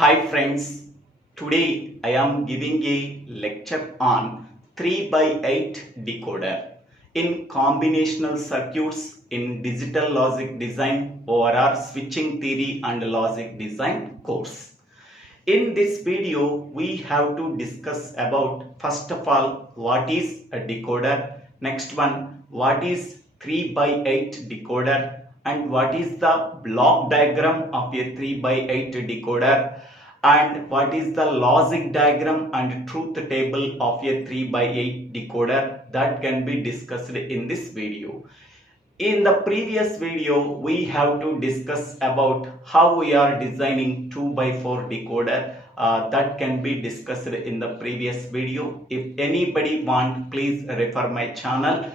Hi friends, today I am giving a lecture on 3 by 8 decoder in combinational circuits in digital logic design ORR switching theory and logic design course. In this video, we have to discuss about first of all what is a decoder, next one what is 3 by 8 decoder and what is the block diagram of a 3 by 8 decoder and what is the logic diagram and truth table of a 3 by 8 decoder that can be discussed in this video. In the previous video, we have to discuss about how we are designing 2 by 4 decoder. That can be discussed in the previous video. If anybody want, please refer my channel.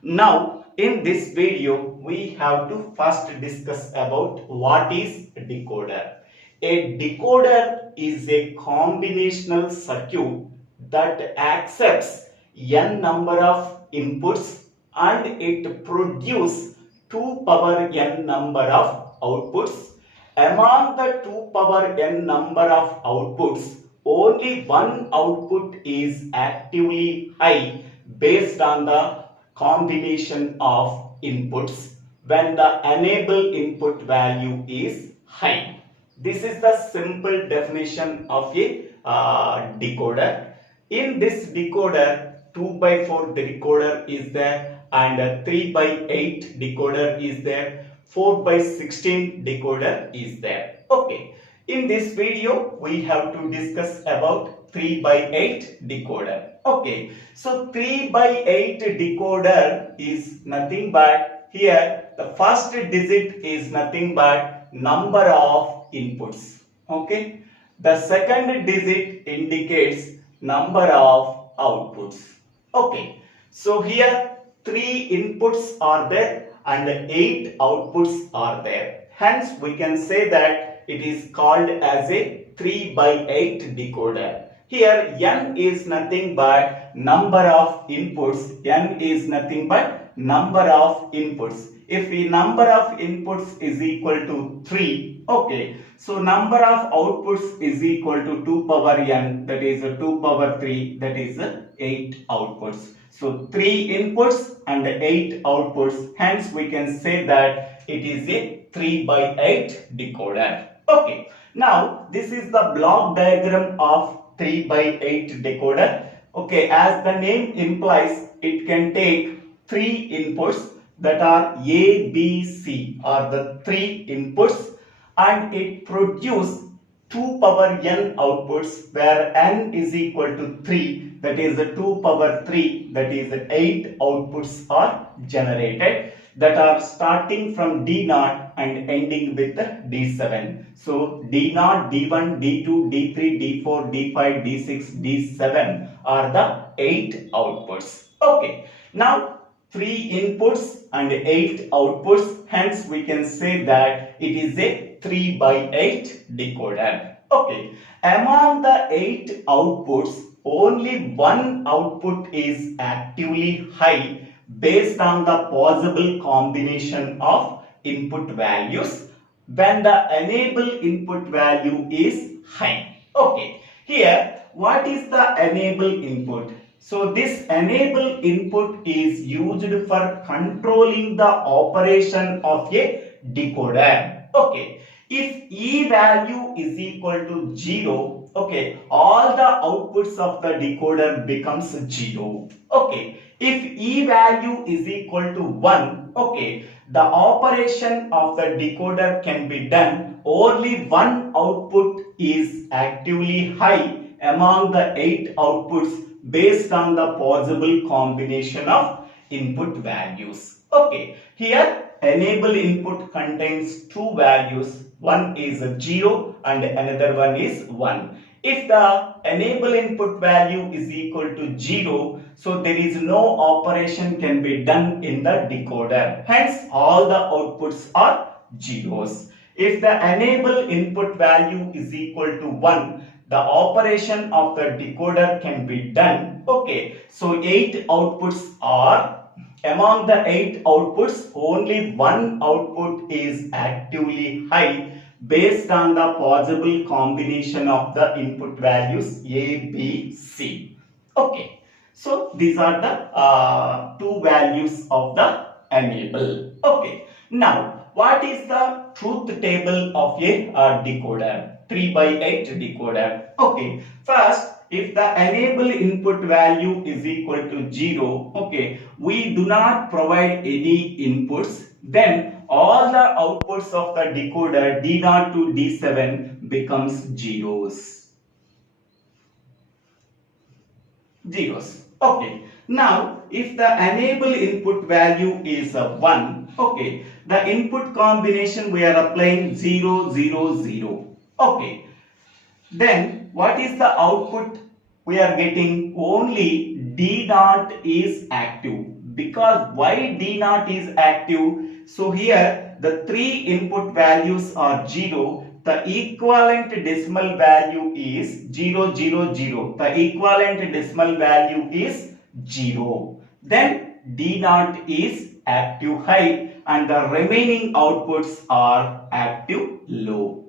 Now, in this video, we have to first discuss about what is decoder. A decoder is a combinational circuit that accepts n number of inputs and it produces 2 power n number of outputs. Among the 2 power n number of outputs, only one output is actively high based on the combination of inputs when the enable input value is high. This is the simple definition of a decoder. In this decoder, 2 by 4 decoder is there and 3 by 8 decoder is there, 4 by 16 decoder is there. Okay, in this video we have to discuss about 3 by 8 decoder. Okay, so 3 by 8 decoder is nothing but here the first digit is nothing but number of inputs. Okay, the second digit indicates number of outputs. Okay, so here 3 inputs are there and 8 outputs are there. Hence, we can say that it is called as a 3 by 8 decoder. Here, n is nothing but number of inputs. N is nothing but number of inputs. If the number of inputs is equal to 3, okay, so number of outputs is equal to 2 power n, that is 2 power 3, that is 8 outputs. So 3 inputs and 8 outputs, hence we can say that it is a 3 by 8 decoder. Okay, now this is the block diagram of 3 by 8 decoder. Okay, as the name implies, it can take 3 inputs, that are A, B, C are the 3 inputs, and it produces 2 power n outputs where n is equal to 3, that is 2 power 3, that is 8 outputs are generated that are starting from D0 and ending with D7. So D0, D1, D2, D3, D4, D5, D6, D7 are the 8 outputs. Okay, now 3 inputs and 8 outputs, hence we can say that it is a 3 by 8 decoder. Okay, among the 8 outputs, only one output is actively high based on the possible combination of input values when the enable input value is high. Okay, here what is the enable input? So this enable input is used for controlling the operation of a decoder. Okay, if E value is equal to 0, okay, all the outputs of the decoder becomes 0. Okay, if E value is equal to 1, okay, the operation of the decoder can be done. Only one output is actively high among the 8 outputs based on the possible combination of input values. Okay, here enable input contains 2 values. One is 0 and another one is 1. If the enable input value is equal to 0, so there is no operation can be done in the decoder. Hence, all the outputs are zeros. If the enable input value is equal to 1, the operation of the decoder can be done. Okay, so 8 outputs are, among the 8 outputs, only one output is actively high based on the possible combination of the input values A, B, C. Okay, so these are the two values of the enable. Okay, now what is the truth table of a decoder? 3 by 8 decoder. Okay, first, if the enable input value is equal to 0, okay, we do not provide any inputs, then all the outputs of the decoder D0 to D7 becomes zeros. Okay, now if the enable input value is 1, okay, the input combination we are applying 0 0 0. Okay, then what is the output we are getting? Only D0 is active. Because why D0 is active? So here the three input values are 0. The equivalent decimal value is 0 0 0. The equivalent decimal value is 0. Then D0 is active high and the remaining outputs are active low.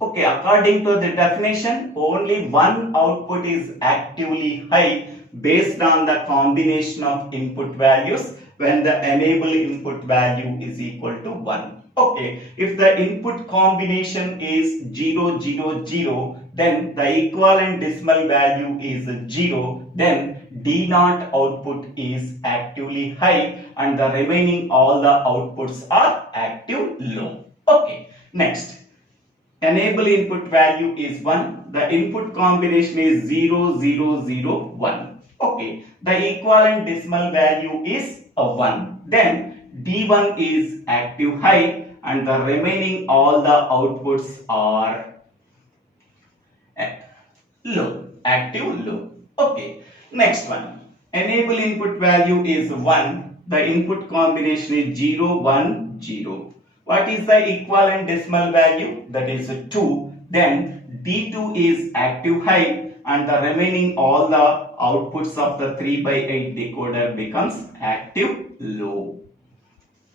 Okay, according to the definition, only one output is actively high based on the combination of input values when the enable input value is equal to 1. Okay, if the input combination is 0 0 0, then the equivalent decimal value is 0, then D0 output is actively high and the remaining all the outputs are active low. Okay, next. Enable input value is 1. The input combination is 0 0 0 1. Okay. The equivalent decimal value is a 1. Then D1 is active high and the remaining all the outputs are low. Active low. Okay. Next one. Enable input value is 1. The input combination is 0 1 0. What is the equivalent decimal value? That is 2. Then D2 is active high and the remaining all the outputs of the 3 by 8 decoder becomes active low.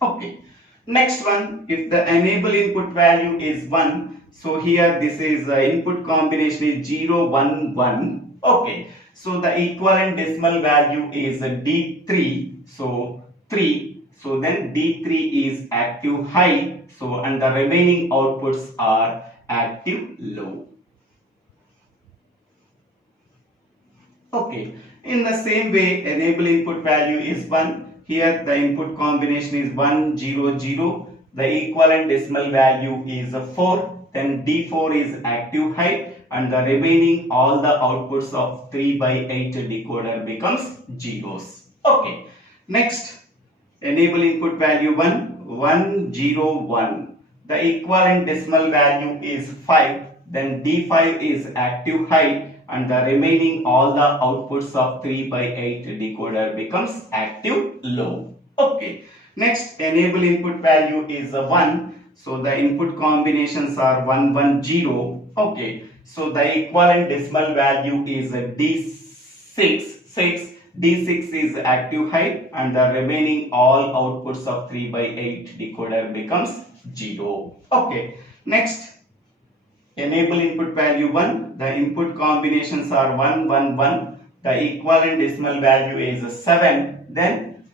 Okay. Next one, if the enable input value is 1, so here this is input combination is 0 1 1. Okay. So the equivalent decimal value is D3. So 3. So then D3 is active high, so and the remaining outputs are active low. Okay, in the same way, enable input value is 1. Here the input combination is 1 0 0. The equivalent decimal value is 4. Then D4 is active high and the remaining all the outputs of 3 by 8 decoder becomes zeros. Okay, next. Enable input value 1 1 0 1. The equivalent decimal value is 5. Then D5 is active high and the remaining all the outputs of 3 by 8 decoder becomes active low. Okay. Next, enable input value is 1. So the input combinations are 1 1 0. Okay. So the equivalent decimal value is D6 6. D6 is active high and the remaining all outputs of 3 by 8 decoder becomes 0. Okay. Next, enable input value 1. The input combinations are 1 1 1. The equivalent decimal value is 7. Then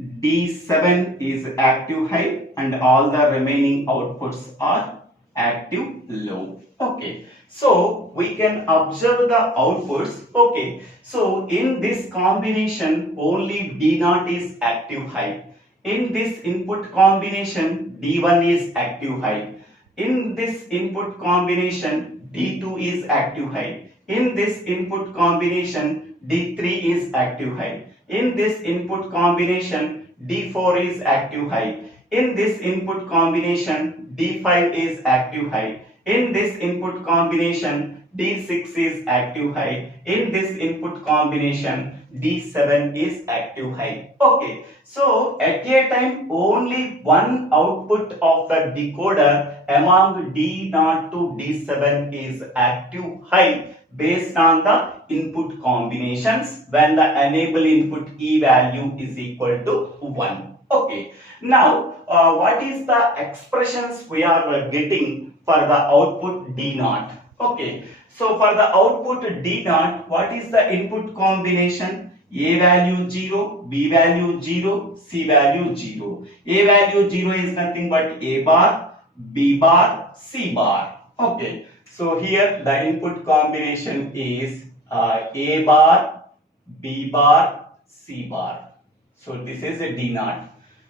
D7 is active high and all the remaining outputs are active low. Okay. So we can observe the outputs. Okay. So in this combination only D0 is active high. In this input combination D1 is active high. In this input combination D2 is active high. In this input combination D3 is active high. In this input combination D4 is active high. In this input combination D5 is active high. In this input combination D6 is active high. In this input combination D7 is active high. Okay. So at a time only one output of the decoder among D0 to D7 is active high based on the input combinations when the enable input E value is equal to 1. Okay. Now, what is the expressions we are getting for the output D naught? Okay. So, for the output D naught, what is the input combination? A value 0, B value 0, C value 0. A value 0 is nothing but A bar, B bar, C bar. Okay. So, here the input combination is A bar, B bar, C bar. So, this is a D naught.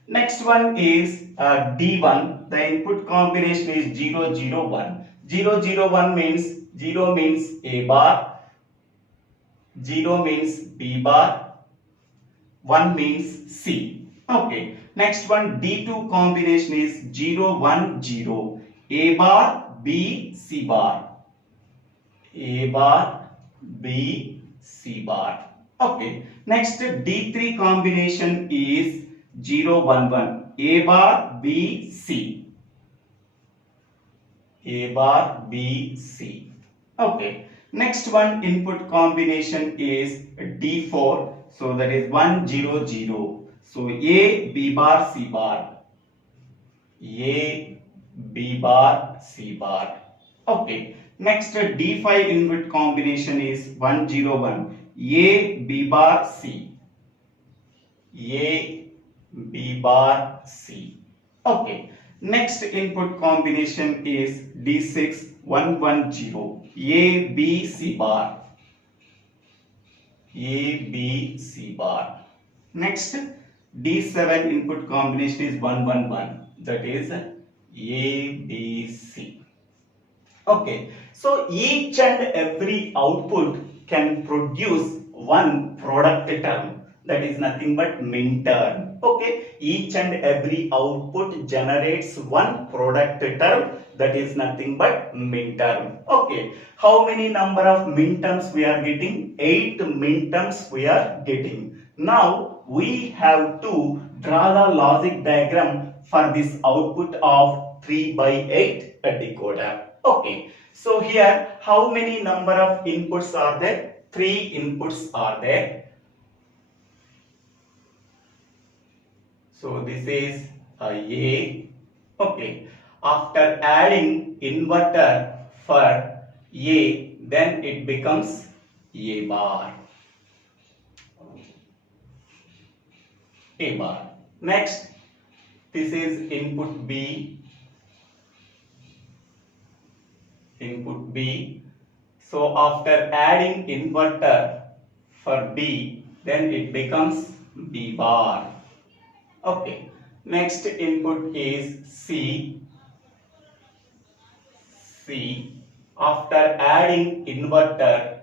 Next one is D1. The input combination is 0, 0, 1. 0, 0, 1 means 0 means A bar, 0 means B bar, 1 means C. Okay. Next one D2 combination is 0, 1, 0. A bar, B, C bar. A bar, B, C bar. Okay. Next D3 combination is 0, 1, 1. A bar, B, C. A bar, B, C. Okay. Next one input combination is D4. So that is 1, 0, 0. So A, B bar, C bar. A, B bar, C bar. Okay. Next D5 input combination is 1, 0, 1. A, B bar, C. A, B bar, C. Okay. Next input combination is D6 1, 1, 0. A, B, C bar. A, B, C bar. Next D7 input combination is 1, 1, 1. That is A, B, C. Okay. So each and every output can produce one product term. That is nothing but min term. Okay. Each and every output generates one product term. That is nothing but min term. Okay. How many number of min terms we are getting? 8 min terms we are getting. Now we have to draw the logic diagram for this output of 3 by 8 decoder. Okay. So here how many number of inputs are there? 3 inputs are there. So this is A. Okay. After adding inverter for A, then it becomes A bar. A bar. Next, this is input B. Input B. So after adding inverter for B, then it becomes B bar. Okay. Next input is C. C. After adding inverter,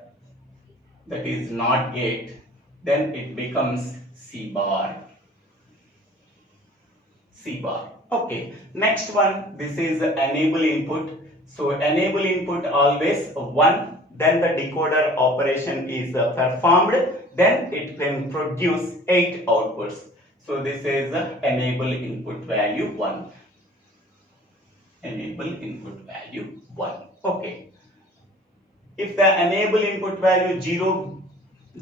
that is NOT gate, then it becomes C bar. C bar. Okay. Next one, this is enable input. So enable input always 1. Then the decoder operation is performed. Then it can produce 8 outputs. So this is enable input value 1. Enable input value 1. Okay. If the enable input value 0,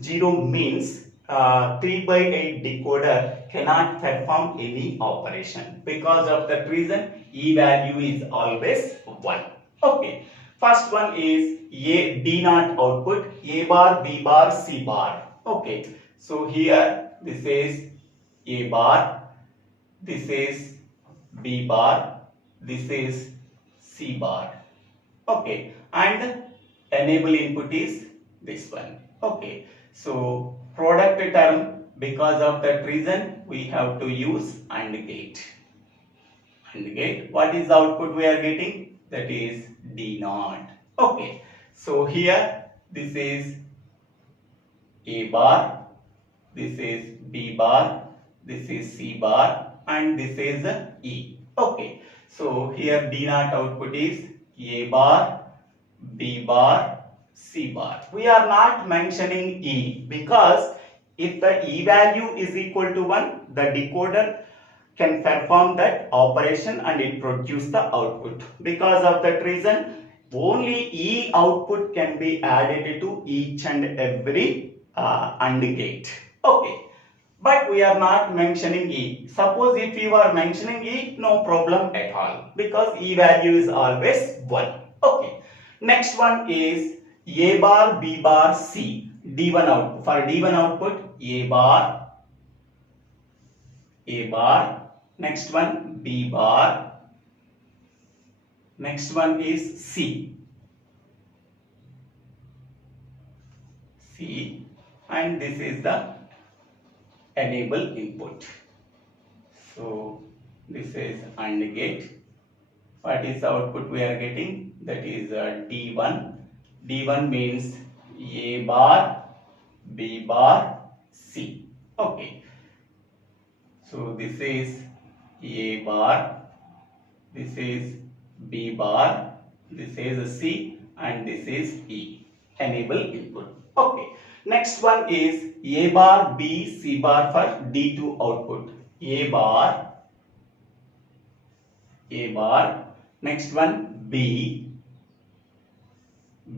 0 means 3 by 8 decoder cannot perform any operation. Because of that reason, E value is always 1. Okay. First one is A D naught output, A bar, B bar, C bar. Okay. So here this is A bar, this is B bar, this is C bar. Okay. And enable input is this one. Okay. So product term, because of that reason we have to use AND gate. AND gate. What is the output we are getting? That is D naught. Okay. So here this is A bar, this is B bar, this is C bar, and this is E. Okay. So here D naught output is A bar, B bar, C bar. We are not mentioning E because if the E value is equal to 1, the decoder can perform that operation and it produce the output. Because of that reason, only E output can be added to each and every AND gate. Okay. but we are not mentioning E. Suppose if you are mentioning E, no problem at all, because E value is always 1. Okay. Next one is A bar, B bar, C. D1 output. For D1 output, A bar, A bar. Next one, B bar. Next one is C. C. And this is the enable input. So this is AND gate. What is the output we are getting? That is D1. D1 means A bar, B bar, C. Okay. So this is A bar, this is B bar, this is C, and this is E. Enable input. Okay. Next one is A bar, B, C bar for D2 output. A bar, A bar. Next one B,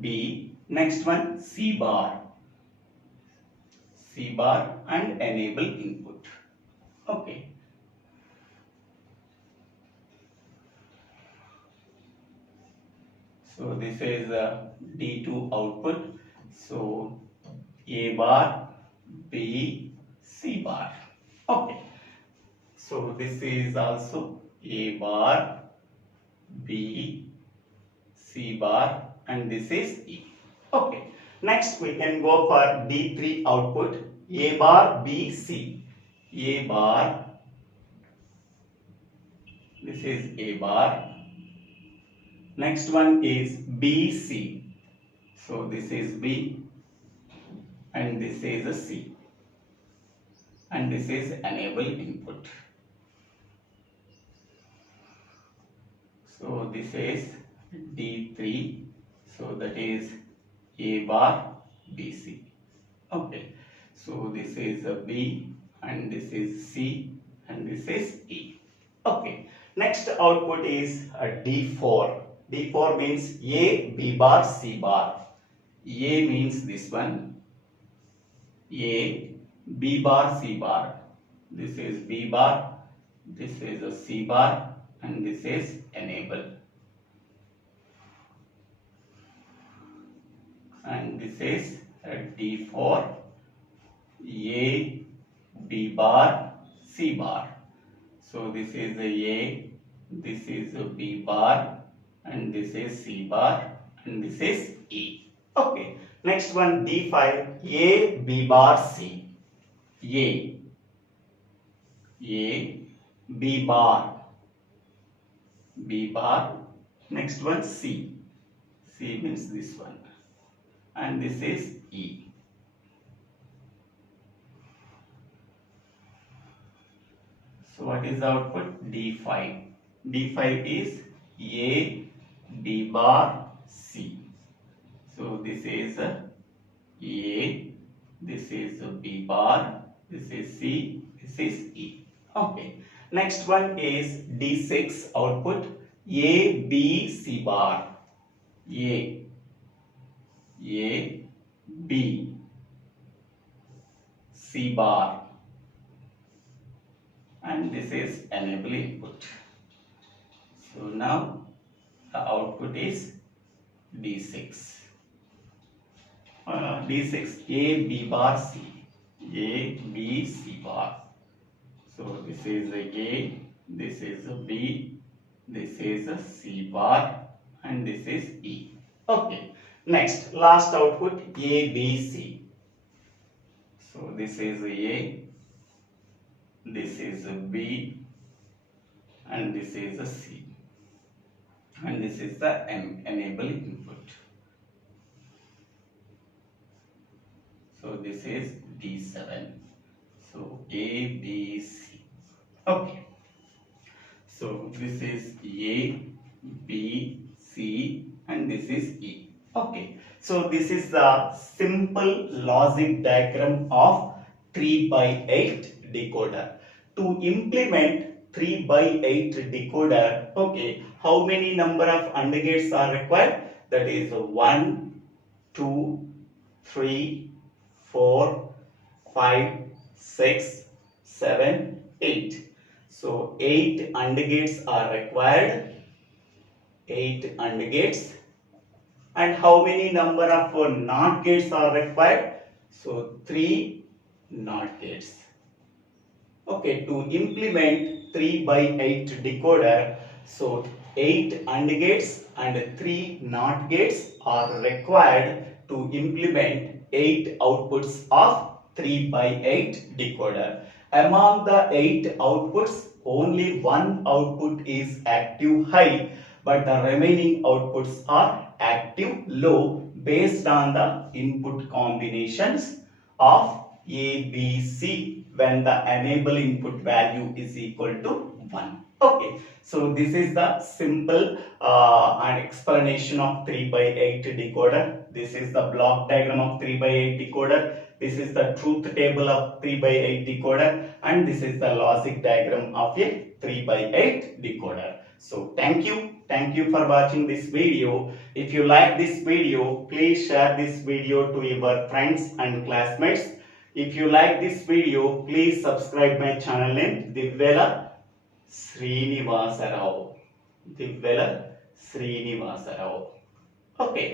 B. Next one C bar, C bar, and enable input. Okay. So this is D2 output. So A bar, B, C bar. Okay. So this is also A bar, B, C bar, and this is E. Okay. Next we can go for D3 output. A bar, B, C. A bar, this is A bar. Next one is B, C. So this is B, and this is a C, and this is enable input. So this is D3. So that is A bar, B, C. Okay. So this is a B, and this is C, and this is E. Okay. Next output is a D4. D4 means A, B bar, C bar. A means this one. A, B bar, C bar. This is B bar, this is a C bar, and this is enable. And this is a D4, A, B bar, C bar. So this is A, this is a B bar, and this is C bar, and this is E. Okay. Next one D5, A, B bar, C. A, B bar, B bar. Next one C. C means this one, and this is E. So what is the output? D5. D5 is A, B bar, C. So this is A, this is B bar, this is C, this is E. Okay. Next one is D6 output. A, B, C bar. A, B, C bar, and this is enable input. So now the output is D6. D6 A, B bar, C. A, B, C bar. So this is A, this is B, this is C bar, and this is E. Okay. Next, last output A, B, C. So this is A, this is B, and this is C, and this is the enable input. So this is D7. So A, B, C. Okay. So this is A, B, C, and this is E. Okay. So this is the simple logic diagram of 3/8 decoder. To implement 3/8 decoder, okay, how many number of AND gates are required? That is 1, 2, 3, 4, 5, 6, 7, 8. So 8 AND gates are required. 8 AND gates. And how many number of NOT gates are required? So 3 NOT gates. Okay, to implement 3 by 8 decoder, so 8 AND gates and 3 NOT gates are required to implement 8 outputs of 3 by 8 decoder. Among the 8 outputs, only one output is active high, but the remaining outputs are active low based on the input combinations of A, B, C when the enable input value is equal to 1. Okay, so this is the simple and explanation of 3 by 8 decoder. This is the block diagram of 3 by 8 decoder. This is the truth table of 3 by 8 decoder, and this is the logic diagram of a 3 by 8 decoder. So thank you for watching this video. If you like this video, please share this video to your friends and classmates. If you like this video, please subscribe my channel name Divvela Srinivasa Rao. Divvela Srinivasa Rao. Okay.